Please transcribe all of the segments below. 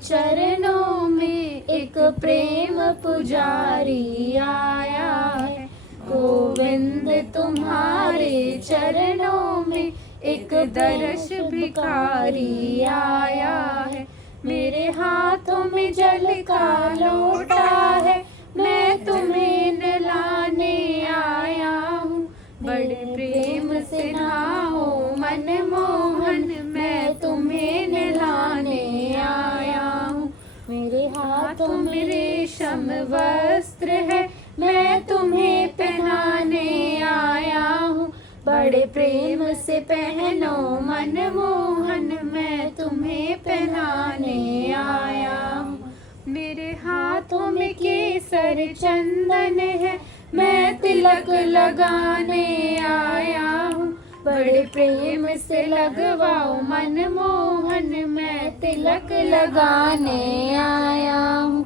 चरणों में एक प्रेम पुजारी आया है। गोविंद तुम्हारे चरणों में एक दर्श भिखारी आया है। मेरे हाथों में जल का लोटा है, मैं तुम्हें नहलाने आया हूँ। बड़े प्रेम से नहाओ मनमोहन, मैं तुम्हें नहलाने आया हूँ। मेरे हाथों में रेशम वस्त्र है, मैं तुम्हें पहनाने आया हूँ। बड़े प्रेम से पहनो मनमोहन, मैं तुम्हें पहनाने आया हूँ। मेरे हाथों में केसर चंदन है, मैं तिलक लगाने आया हूँ। बड़े प्रेम से लगवाओ मनमोहन, मैं तिलक लगाने आया हूँ।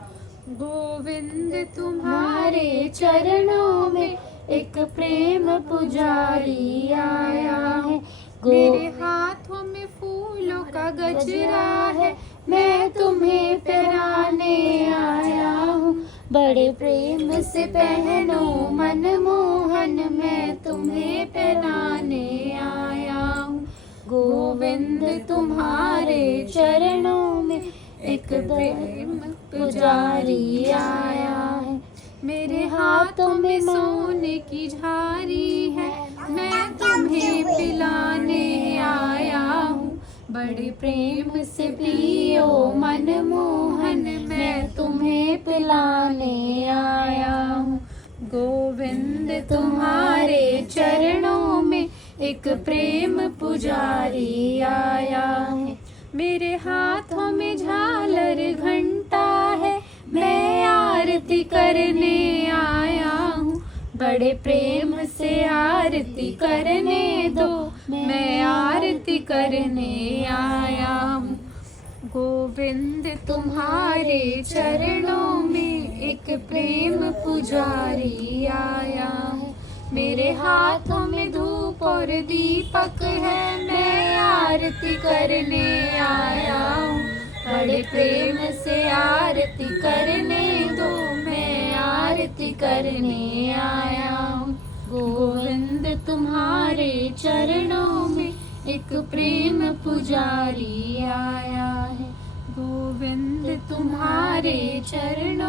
गोविंद तुम्हारे चरणों में एक प्रेम पुजारी आया है। मेरे हाथों में फूलों का गजरा है, मैं तुम्हें पहनाने आया हूँ। बड़े प्रेम से पहनो मनमोहन, मैं तुम्हें पहनाने आया हूँ। गोविंद तुम्हारे चरणों में एक प्रेम पुजारी आया है। मेरे हाथों में सोने की झारी है, मैं तुम्हें पिलाने आया हूँ। बड़े प्रेम से पियो मनमोहन, मैं तुम्हें पिलाने आया हूँ। गोविंद तुम्हारे चरणों में एक प्रेम पुजारी आया है। मेरे हाथों में झालर घंटा है, मैं आरती करने आया हूँ। बड़े प्रेम से आरती करने दो, मैं आरती करने आया हूँ। गोविंद तुम्हारे चरणों में एक प्रेम पुजारी आया है। मेरे हाथों में धूप और दीपक है, मैं आरती करने आया हूँ। बड़े प्रेम से आरती करने दो, मैं आरती करने आया हूँ। गोविंद तुम्हारे चरणों में एक प्रेम पुजारी आया है। गोविंद तुम्हारे चरणों